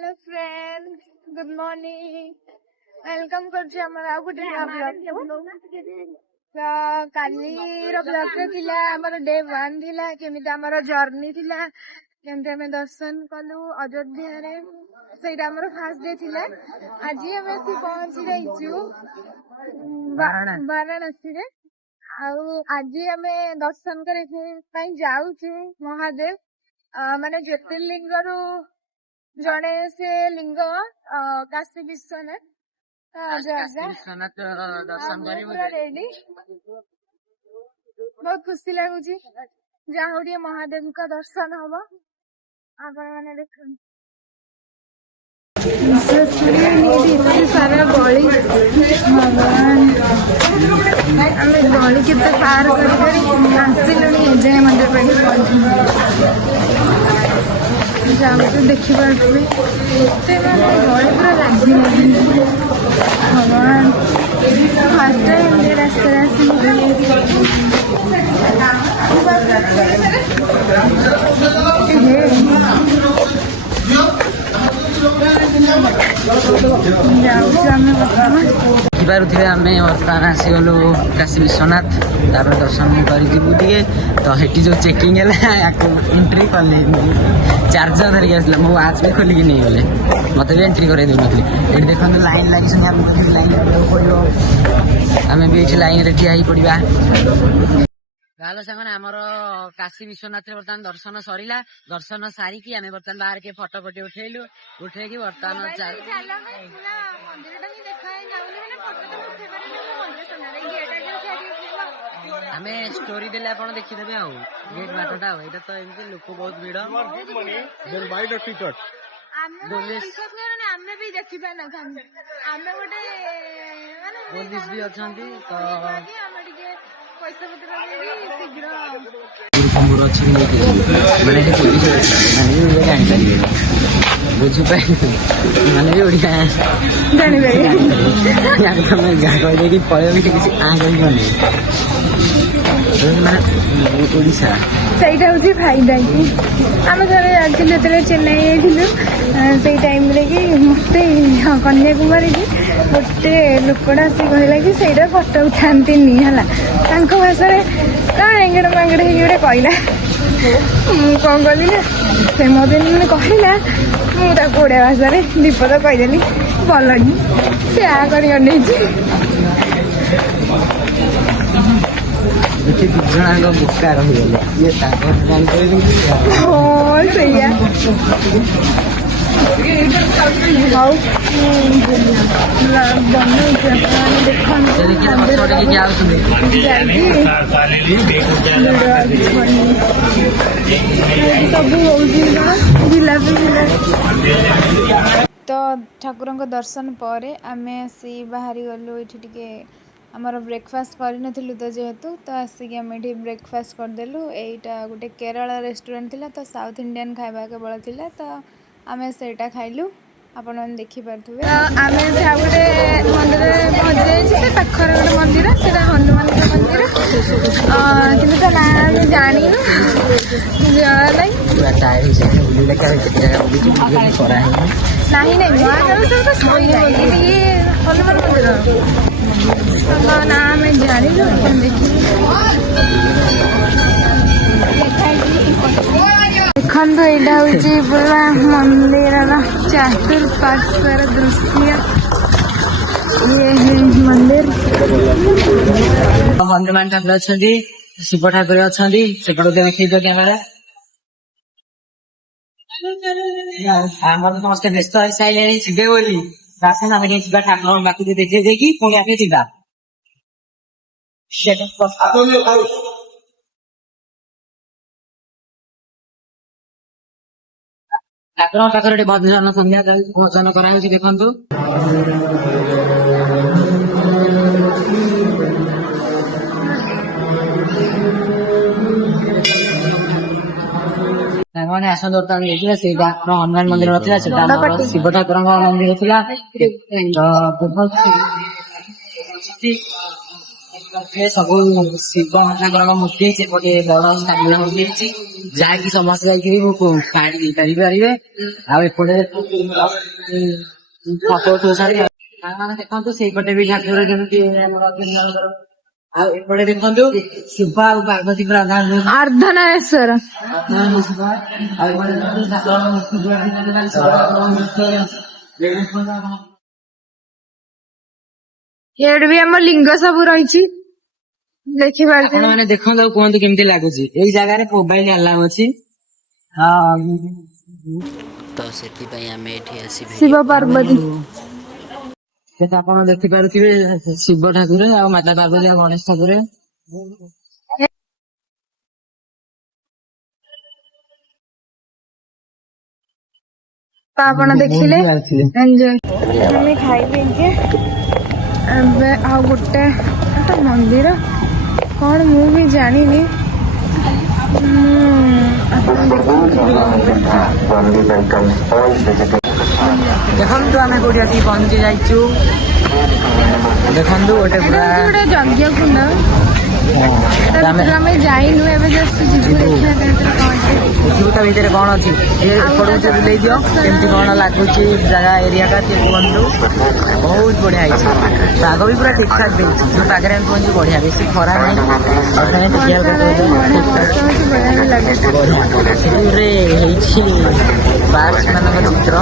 Hello friends, good morning. Welcome करछि हमर आ गुटे blog. कालीर blog रे थिला हमर डे 1 थिला केमिता हमर जर्नी थिला केमते हमें दर्शन कलु अयोध्या रे सेटा हमर फर्स्ट डे थिला। आज हमें सी पहुंच जाइछु वाराणसी रे। आज हमें दर्शन करे पई जाउछु महादेव माने ज्योतिर्लिंग रु जड़े से लिंग काशी विश्वनाथ दर्शन रेडी। बहुत खुशी लगुच जहाँ टे महादेव का दर्शन हम आपण मैंने देख सारा गली भगवान आम गली के पार कर मंदिर जाऊँ देखी पारे गली पूरा लगी भगवान फर्स्ट टाइम रास्ता देखिपे आम बर्तमान आसीगलु काशी विश्वनाथ दर्शन कर तो हेटी जो चेकिंग एंट्री कले चार्जर धरिक आसला मो आज भी खोलिक नहीं गले मत भी एंट्री कर ये देखो लाइन लगी आम भी ये लाइन रे ठिया पड़ा गालो से आमर काशी विश्वनाथ बर्तमान दर्शन सरिला दर्शन सारिकी आम बर्तमान बाहर के फटो फटी उठेलु उठेकी बर्तमान आम स्टोरी देले आप देखीदेवे आ गेट बाटटा यहाँ तो एमती लोक बहुत भीड़ पुलिस भी अच्छा बुझीपारे मैंने भी ओडिया जानी पड़े भी किसी ସେଇଟା ହଉଛି ଫାଇଦା କି ଆମେ ଥରେ ଯାଇଥିଲୁ ଯେତେବେଳେ ଚେନ୍ନାଇ ଯାଇଥିଲୁ ସେଇ ଟାଇମରେ କି ମତେ କନ୍ୟାକୁମାରୀ କି ଗୋଟେ ଲୋକଟା ଆସି କହିଲା କି ସେଇଟା ଫଟୋ ଉଠାନ୍ତିନି ହେଲା ତାଙ୍କ ଭାଷାରେ କଣ ଏଙ୍ଗେଡ ମାଙ୍ଗେଡ ହେଇକି ଗୋଟେ କହିଲା। ମୁଁ କଣ କଲି ନା ସେ ମତେ କହିଲା ମୁଁ ତାକୁ ଓଡ଼ିଆ ଭାଷାରେ ବିପଦ କହିଦେଲି ଭଲନି ସେ ଆ କରି ଅନେଇଛି। ବୁକା ରହିଗଲେ ହଁ ସେଇଆ ହଉ ସବୁ ହଉଛି ଜିଲାପି ତ ଠାକୁରଙ୍କ ଦର୍ଶନ ପରେ ଆମେ ଆସି ବାହାରି ଗଲୁ। ଏଠି ଟିକେ आमर ब्रेकफास्ट करनथिलु तो जेहेतु तो आसिक आम ये ब्रेकफास्ट करदेलु। एटा गोटे केरला रेस्टोरेंट थिला तो साउथ इंडियन खाइबा केवल थिला तो आम सेटा खाइलु आपण मैंने देखिपे। आम गोटे मंदिर पहुँची जाइए पाखर गोटे मंदिर से हनुमान मंदिर कि ना जानी नहीं हनुमान मंदिर ना आम जानी देखो यहाँ हूँ पूरा मंदिर चतुर्पार्श्वर दृश्य ये है मंदिर। हनुमान ठाकुर अच्छा शिव ठाकुर अच्छा सेपटे देखी दो कैमेरा समस्त व्यस्त हो सारे शिवे बोली आसन आम ठाकुर बाकी देखिए देखी पुणी आगे जा ठाकुर पाखे भजन संध्या भजन करा देखु मैंने आसन बर्तमान देखिए सीधा हनुमान मंदिर ना शिव ठाकुर मंदिर था ସବୁ ଶିବ ଠାକୁରଙ୍କ ମୂର୍ତ୍ତି ହେଇଛି, ଏପଟେ ବଡ ସ୍ଥାନୀୟ ମୂର୍ତ୍ତି ହେଇଛି ଯାହାକି ସମସ୍ତେ ଯାଇକି ପାଣି ଦେଇପାରିବେ। ଆଉ ଏପଟେ ଫଟୋ ଉଠଉଛନ୍ତି ମାନେ ଦେଖନ୍ତୁ ସେଇପଟେ ବି ଠାକୁର ଯେମିତି ଆମର ଆଉ ଏପଟେ ଦେଖନ୍ତୁ ଶିବ ଆଉ ପାର୍ବତୀ अर्धनारेश्वर ଆଉ ଏପଟେ ଇଆଡେ ବି ଆମ ଲିଙ୍ଗ ସବୁ ରହିଛି ଆପଣ ଦେଖିପାରୁଛନ୍ତି। ମାନେ ଦେଖନ୍ତୁ ଆଉ କୁହନ୍ତୁ କେମିତି ଲାଗୁଛି। ଏଇ ଜାଗାରେ ମୋବାଇଲ ଆଲାଉ ଅଛି। ତ ସେଥିପାଇଁ ଆମେ ଏଠି ଆସି ଶିବ ଭିଡ଼ିଓ ପାର୍ବତୀ ସେଟା ଆପଣ ଦେଖିପାରୁଥିବେ ଶିବ ଠାକୁର ଆଉ ମାତା ପାର୍ବତୀ ଆଉ ଗଣେଶ ଠାକୁର। ତ ଆପଣ ଦେଖିଲେ ଏନ୍ଜୟ। ଆମେ ଖାଇ ପିଇକି ଏବେ ଆଉ ଗୋଟେ ମନ୍ଦିର କଣ ମୁଁ ବି ଜାଣିନି। ଦେଖନ୍ତୁ ଆମେ କୋଉଠି ଆସିକି ପହଞ୍ଚି ଯାଇଛୁ। ଦେଖନ୍ତୁ ଗୋଟେ ପୁରା ଗୋଟେ ଯଜ୍ଞ କୁଣ୍ଡ ଆମେ ଆମେ ଯାଇନୁ, ଏବେ ଜଷ୍ଟ ଯିବୁ ଦେଖିବା ତା ଭିତରେ କଣ ଅଛି। ଦେଖିବୁ ତା ଭିତରେ କଣ ଅଛି। ଏପଟକୁ ଟିକେ ବୁଲେଇ ଦିଅ କେମିତି କଣ ଲାଗୁଛି ଜାଗା ଏରିଆଟା ଟିକେ କୁହନ୍ତୁ। ବହୁତ ବଢିଆ ହେଇଛି, ପାଗ ବି ପୁରା ଠିକ ଠାକ ଦେଇଛି। ଯୋଉ ପାଗରେ ଆମେ ପହଞ୍ଚୁ ବଢିଆ, ବେଶୀ ଖରା ନାହିଁ। ସେଥିରେ ହେଇଛି ବାର୍ଡସ ମାନଙ୍କ ଚିତ୍ର।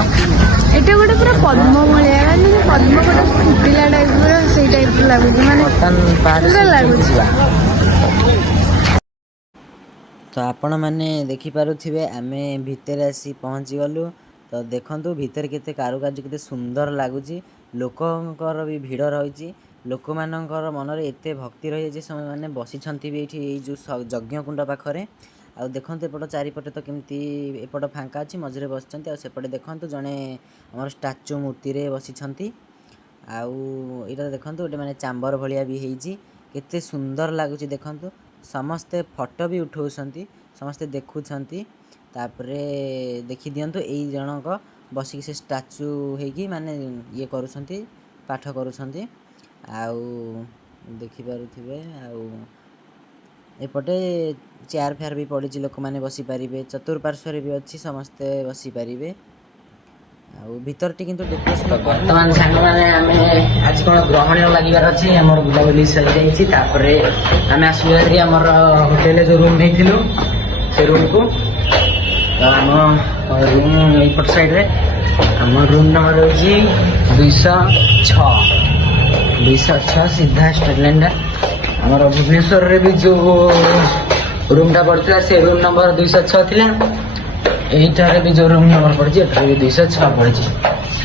ଏଇଟା ଗୋଟେ ପୁରା ପଦ୍ମ ଭଳିଆ, ମାନେ ପଦ୍ମ ଗୋଟେ ଫୁଟିଲା ଟାଇପର ସେଇ ଟାଇପର ଲାଗୁଛି, ମାନେ ସୁନ୍ଦର ଲାଗୁଛି। ତ ଆପଣମାନେ ଦେଖିପାରୁଥିବେ ଆମେ ଭିତରେ ଆସି ପହଞ୍ଚିଗଲୁ। ତ ଦେଖନ୍ତୁ ଭିତରେ କେତେ କାରୁକାର୍ଯ୍ୟ, କେତେ ସୁନ୍ଦର ଲାଗୁଛି। ଲୋକଙ୍କର ବି ଭିଡ଼ ରହିଛି। ଲୋକମାନଙ୍କର ମନରେ ଏତେ ଭକ୍ତି ରହିଛି ଯେ ସେମାନେ ବସିଛନ୍ତି ବି ଏଇଠି ଏଇ ଯେଉଁ ଯଜ୍ଞ କୁଣ୍ଡ ପାଖରେ। ଆଉ ଦେଖନ୍ତୁ ଏପଟ ଚାରିପଟେ ତ କେମିତି, ଏପଟ ଫାଙ୍କା ଅଛି, ମଝିରେ ବସିଛନ୍ତି। ଆଉ ସେପଟେ ଦେଖନ୍ତୁ ଜଣେ ଆମର ଷ୍ଟାଚୁ ମୂର୍ତ୍ତିରେ ବସିଛନ୍ତି। ଆଉ ଏଇଟା ଦେଖନ୍ତୁ ଗୋଟେ ମାନେ ଚାମ୍ବର ଭଳିଆ ବି ହେଇଛି, କେତେ ସୁନ୍ଦର ଲାଗୁଛି। ଦେଖନ୍ତୁ ସମସ୍ତେ ଫଟୋ ବି ଉଠଉଛନ୍ତି, ସମସ୍ତେ ଦେଖୁଛନ୍ତି। ତାପରେ ଦେଖିଦିଅନ୍ତୁ ଏଇ ଜଣକ ବସିକି ସେ ଷ୍ଟାଚୁ ହେଇକି ମାନେ ଇଏ କରୁଛନ୍ତି, ପାଠ କରୁଛନ୍ତି। ଆଉ ଦେଖିପାରୁଥିବେ ଆଉ ଏପଟେ ଚେୟାର ଫେୟାର ବି ପଡ଼ିଛି, ଲୋକମାନେ ବସିପାରିବେ। ଚତୁଃପାର୍ଶ୍ୱରେ ବି ଅଛି, ସମସ୍ତେ ବସିପାରିବେ। ଆଉ ଭିତରଟି କିନ୍ତୁ ଡେକୋରେସନ ବର୍ତ୍ତମାନ ସାଙ୍ଗମାନେ ଆମେ ଆଜି କଣ ଗ୍ରହଣୀୟ ଲାଗିବାର ଅଛି। ଆମର ବୁଲାବୁଲି ସରିଯାଇଛି, ତାପରେ ଆମେ ଆସିବୁ ଭାରି ଆମର ହୋଟେଲରେ ଯୋଉ ରୁମ୍ ନେଇଥିଲୁ ସେ ରୁମକୁ। ତ ଆମ ରୁମ୍ ଏଇପଟ ସାଇଡରେ ଆମ ରୁମ୍ ନମ୍ବର ହେଉଛି 206 ସିଧା ଷ୍ଟ୍ରେଟ୍ ଲାଇନଟା। ଆମର ଭୁବନେଶ୍ୱରରେ ବି ଯୋଉ ରୁମଟା ପଡ଼ିଥିଲା ସେ ରୁମ୍ ନମ୍ବର 206 ଥିଲା। ଏଇଟାରେ ବି ଯୋଉ ରୁମ୍ ନମ୍ବର ପଡ଼ିଛି ଏଠାରେ ବି 206 ପଡ଼ିଛି।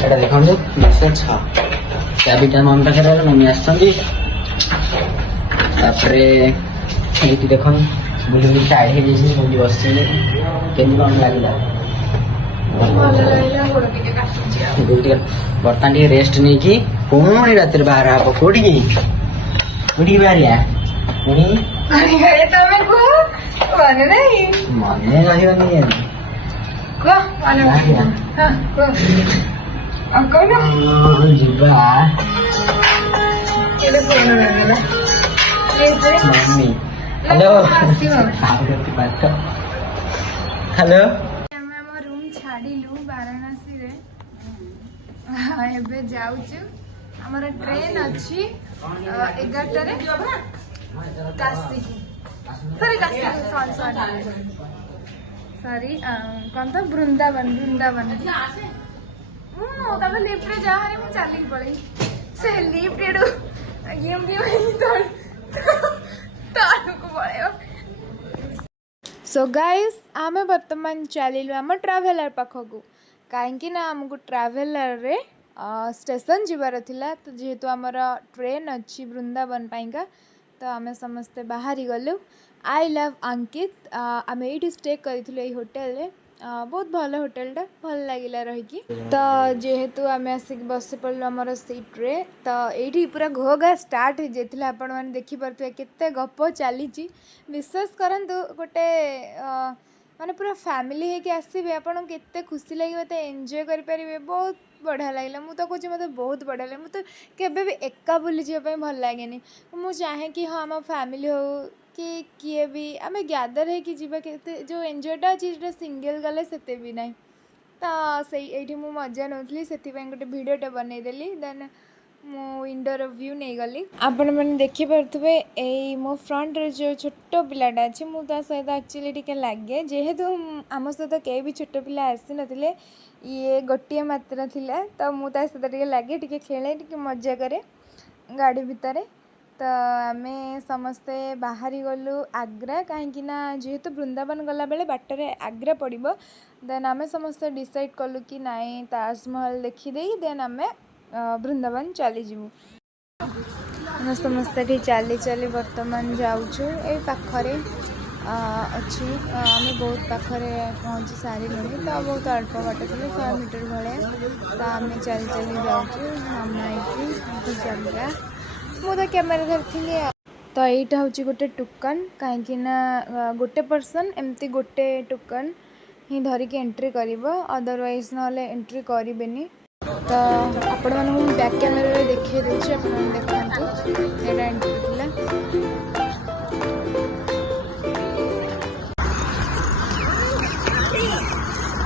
ଏଇଟା ଦେଖନ୍ତୁ 206। ଚାବିଟା ମମି ପାଖରେ ହେଲେ ମମି ଆସିଛନ୍ତି। ତାପରେ ଏଇଠି ଦେଖନ୍ତୁ ବୁଲି ବୁଲି ଟାଇଡ୍ ହେଇଯାଇଛି, ବୁଲି ବସିଛନ୍ତି। କେମିତି କଣ ଲାଗିଲା? ବର୍ତ୍ତମାନ ଟିକେ ରେଷ୍ଟ ନେଇକି ପୁଣି ରାତିରେ ବାହାର ହବ। କୋଉଠିକି ବାହାରିଆ? ପୁଣି ମନେ ରହିବନି। ଯିବା ମମି। Hello hello. ଆମେ ଆମ ରୁମ୍ ଛାଡ଼ିଲୁ ବାରାଣାସୀରେ, ଏବେ ଯାଉଛୁ। ଆମର ଟ୍ରେନ୍ ଅଛି 11ଟାରେ କାଶୀକୁ, ସରି କଣ ତ ବୃନ୍ଦାବନ। ତାପରେ ଲିଫ୍ଟରେ ଯାହାରେ ମୁଁ ଚାଲିକି ପଳେଇ, ସେ ଲିଫ୍ଟ ଏଠୁ ତଳକୁ ପଳେଇବ। ସୋ ଗାଇସ୍ ଆମେ ବର୍ତ୍ତମାନ ଚାଲିଲୁ ଆମ ଟ୍ରାଭେଲର ପାଖକୁ, କାହିଁକି ନା ଆମକୁ ଟ୍ରାଭେଲରରେ ଷ୍ଟେସନ ଯିବାର ଥିଲା। ତ ଯେହେତୁ ଆମର ଟ୍ରେନ୍ ଅଛି ବୃନ୍ଦାବନ ପାଇଁକା, ତ ଆମେ ସମସ୍ତେ ବାହାରି ଗଲୁ। ଆଇ ଲଭ୍ ଅଙ୍କିତ। ଆମେ ଏଇଠି ଷ୍ଟେ କରିଥିଲୁ ଏଇ ହୋଟେଲରେ, ବହୁତ ଭଲ ହୋଟେଲଟା, ଭଲ ଲାଗିଲା ରହିକି। ତ ଯେହେତୁ ଆମେ ଆସିକି ବସି ପଡ଼ିଲୁ ଆମର ସିଟ୍ରେ, ତ ଏଇଠି ପୁରା ଘୋ ଘା ଷ୍ଟାର୍ଟ ହେଇଯାଇଥିଲା। ଆପଣମାନେ ଦେଖିପାରୁଥିବେ କେତେ ଗପ ଚାଲିଛି। ବିଶ୍ୱାସ କରନ୍ତୁ ଗୋଟେ माने पूरा फैमिली है कि आसबे आपन केते खुशी लगे एते एंजॉय करि परिबे बहुत बढ़िया लागला मु तो कहूँ मतलब बहुत बढ़िया लगे मुझे केबे भी एका बुली जावाई भल लगे मुझे चाहे कि हाँ आम फैमिली हो कि किए भी आम ग्यादर है कि जीवा केते जो एंजॉयटा अच्छी सिंगल गले सेते भी ना तो से मु मजा नौली से गोटे भिडटे बनईदेली देन मो इंडोर व्यू नहीं गली आपण मैंने देखिपे यही मो फ्रंट रे जो छोट पिलाटा अच्छे मुझे सहित एक्चुअली टिके लगे जेहेतु आम सहित कई भी छोट पिला आसी नथिले ये गोटे मात्र थिला तो मुझे सहित टिके लगे टिके खेले टिके मजा करे गाड़ी भितर तो आम समस्ते बाहरी गलु आग्रा कहीं जेहेतु वृंदावन गला बेले बाटरे आग्रा पड़ो देन आम समस्ते डिसाइड कलु कि नाई ताजमहल देखीदे देन आम वृंदावन चली जीवु समस्ते चली चली बर्तमान जाऊँ ये पाखरे अच्छी आम बहुत पाखरे पहुँची सारे तो बहुत अल्प बाट थे 100 मीटर भाया तो आम चली चली जाऊँ मामा की जगह मुझे कैमेरा धरती तो यहाँ हूँ गोटे टोकन कहीं गोटे पर्सन एमती गोटे टोकन ही धरिकी एंट्री कर अदरवाइज ना एंट्री करें तो आपण मानक बैक कैमेरा देखा दूसरी देखा यहाँ एंट्री थिला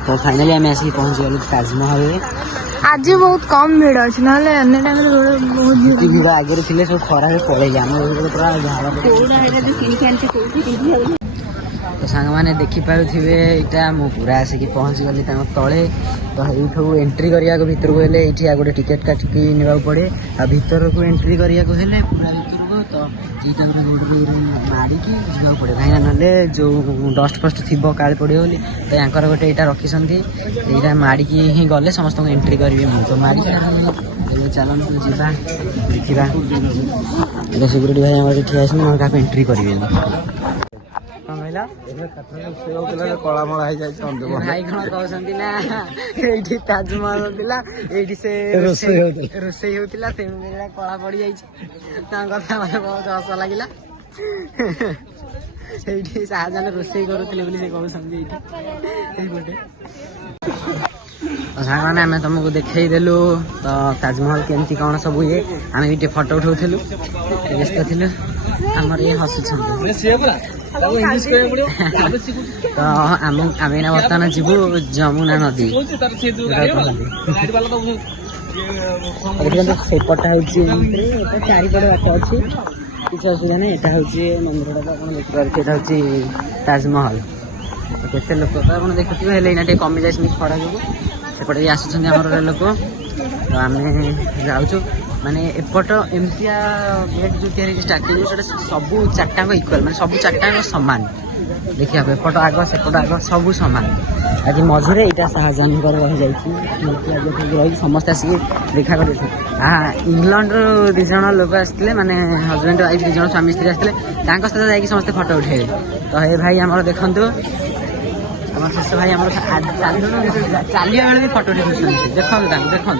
तो फाइनली आम आसिक पहुँची गलु ताजमहल आज बहुत कम भिड़ अच्छे ना अन्य टाइम बहुत भिड़ आगे थे सब खराब पड़े पूरा तो सांग मैंने देखिपे यहाँ मु पूरा आसिक पहुँची गली तले तो ये एंट्री करने भितर को ये गोटे टिकेट काटिकी ना पड़े आ भर को एंट्री करने पूरा भितर को तो मारिकी जा पड़े कहीं ना जो डस्ट फस्ट थी काले पड़ो बोली तो यहाँ गोटे यहाँ रखी यहाँ मारिकी ही गले समस्त एंट्री करेंगे मुझे तो मारिकी चलते जा देखा सिक्यूरीटी भाई आम ठिया क्या एंट्री करेंगे भाई कौन कहते ना ये ताजमहल होता ये रोसई होता कला पड़ जाता मतलब बहुत हस लगे शाहजहान रोसई करुले कहते साग मैंने आम तुमको देखदेलु तो ताजमहल केमती कौन सब ये आम ये फोटो उठाऊलु व्यस्त थिलु आमर ये हसुं तो आम बर्तमान जीवु जमुना नदी सेपटा हूँ चारिपट बाट अच्छी किसी असुविधा ना यहाँ हूँ मंदिर देखिए ताजमहल केते लोक तो आप देखुए कमी जाए खरा जो सेपटे भी आसुँच लोक तो आम जाऊँ माने एपट एमतिया गेट जो तैयारी स्टार्टिंग से सब चार्टा इक्वाल माने सब चार्टा सामान देखिए एपट आग सेपट आग सब सामान आज मझे यहाँ शाहजहान रही जाए समस्त आसिक देखा कर इंग्लैंड दिज लोक आसते माने हजबैंड वाइफ दिज स्वामी स्त्री आसते सहित समस्त फोटो उठे तो ये भाई आम देखु आम शेष भाई आम चलिया बेले भी फोटो उठे देखो देखो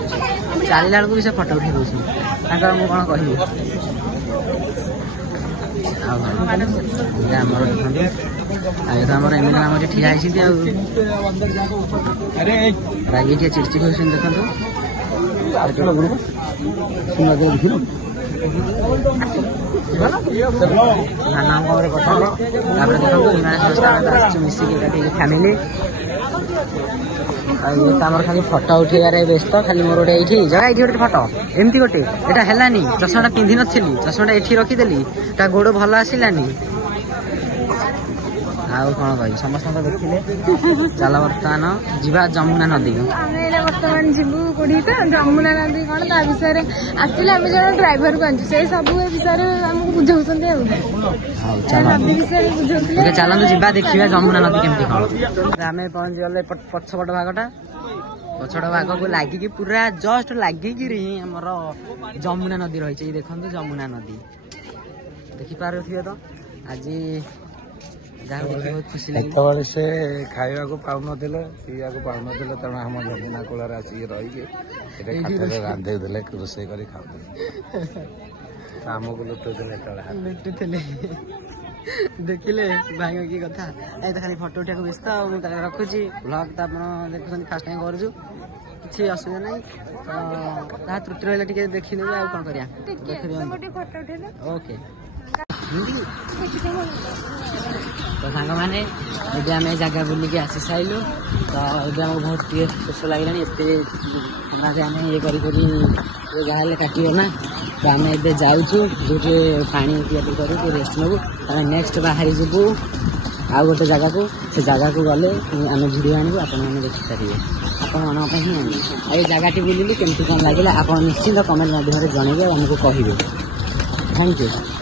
चलला बेलू भी से फोटो उठे दूसरी मुझे कौन कह आमर देखते आम एम एल आम ठिया रागे चिड़चिड़ होती देखो नाना देखो मिसिक फैमिली आमर खाली फोटो उठेबार व्यस्त खाली मोर गोटे ये जगह ये गोटे फोटो एमती गोटे यहाँ है चश्माटा पिंधि नी चश्माटा ये रखीदेली गोड़ भल आसलानी आउ कौन कह समस्त देखिले चल बर्तमान जीवा जमुना नदी बर्तमान जीवु कोड़ी तो जमुना नदी कौन ता विषय एक्चुअली आम जन ड्राइवर को आनछु से सब विषय आमको बुझाउछन्ते नदी विषय बुझाउतले चलतु जीवा देखिबा जमुना नदी केमती कौन आम पहुँच गले पछपट भागटा पछपट भाग को लागिकी पूरा जस्ट लागिकी आमर जमुना नदी रही देखते जमुना नदी देखिपे तो आज बहुत खुशी लगे से खावा को पाऊन पीवा को पाऊन तेणु आम जमुना कूल आसिक रही रांधे रोसे कर खाऊ आमको लुटुले लुटुले ଦେଖିଲେ ଭାଇଙ୍କ କି କଥା ଏ ତ ଖାଲି ଫଟୋ ଉଠିବାକୁ ବ୍ୟସ୍ତ ଆଉ ମୁଁ ତାକୁ ରଖୁଛି ବ୍ଲଗ୍ ତ ଆପଣ ଦେଖୁଛନ୍ତି ଫାଷ୍ଟ ଟାଇମ୍ କରୁଛୁ କିଛି ଅସୁବିଧା ନାହିଁ ତ ତାହା ତ୍ରୁଟି ରହିଲେ ଟିକେ ଦେଖିନେବେ ଆଉ କ'ଣ କରିବା ଦେଖିଦିଅନ୍ତୁ ଓକେ ତ ସାଙ୍ଗମାନେ ଏବେ ଆମେ ଏ ଜାଗା ବୁଲିକି ଆସି ସାରିଲୁ ତ ଏବେ ଆମକୁ ବହୁତ ଟିକେ ଶୋଷ ଲାଗିଲାଣି ଏତେ ଆମେ ଇଏ କରିକରି ଯାହା ହେଲେ କାଟିବ ନା ତ ଆମେ ଏବେ ଯାଉଛୁ ଯେଉଁଠି ପାଣି ପିଆପି କରି ଟିକେ ରେଷ୍ଟ ନେବୁ ଆମେ ନେକ୍ସଟ ବାହାରି ଯିବୁ ଆଉ ଗୋଟେ ଜାଗାକୁ ସେ ଜାଗାକୁ ଗଲେ ଆମେ ଭିଡ଼ିଓ ଆଣିବୁ ଆପଣମାନେ ଦେଖିପାରିବେ ଆପଣମାନଙ୍କ ପାଇଁ ହିଁ ଆଣିବୁ ଆଉ ଏ ଜାଗାଟି ବୁଲିଲି କେମିତି କ'ଣ ଲାଗିଲା ଆପଣ ନିଶ୍ଚିନ୍ତ କମେଣ୍ଟ ମାଧ୍ୟମରେ ଜଣାଇବେ ଆଉ ଆମକୁ କହିବେ ଥ୍ୟାଙ୍କ ୟୁ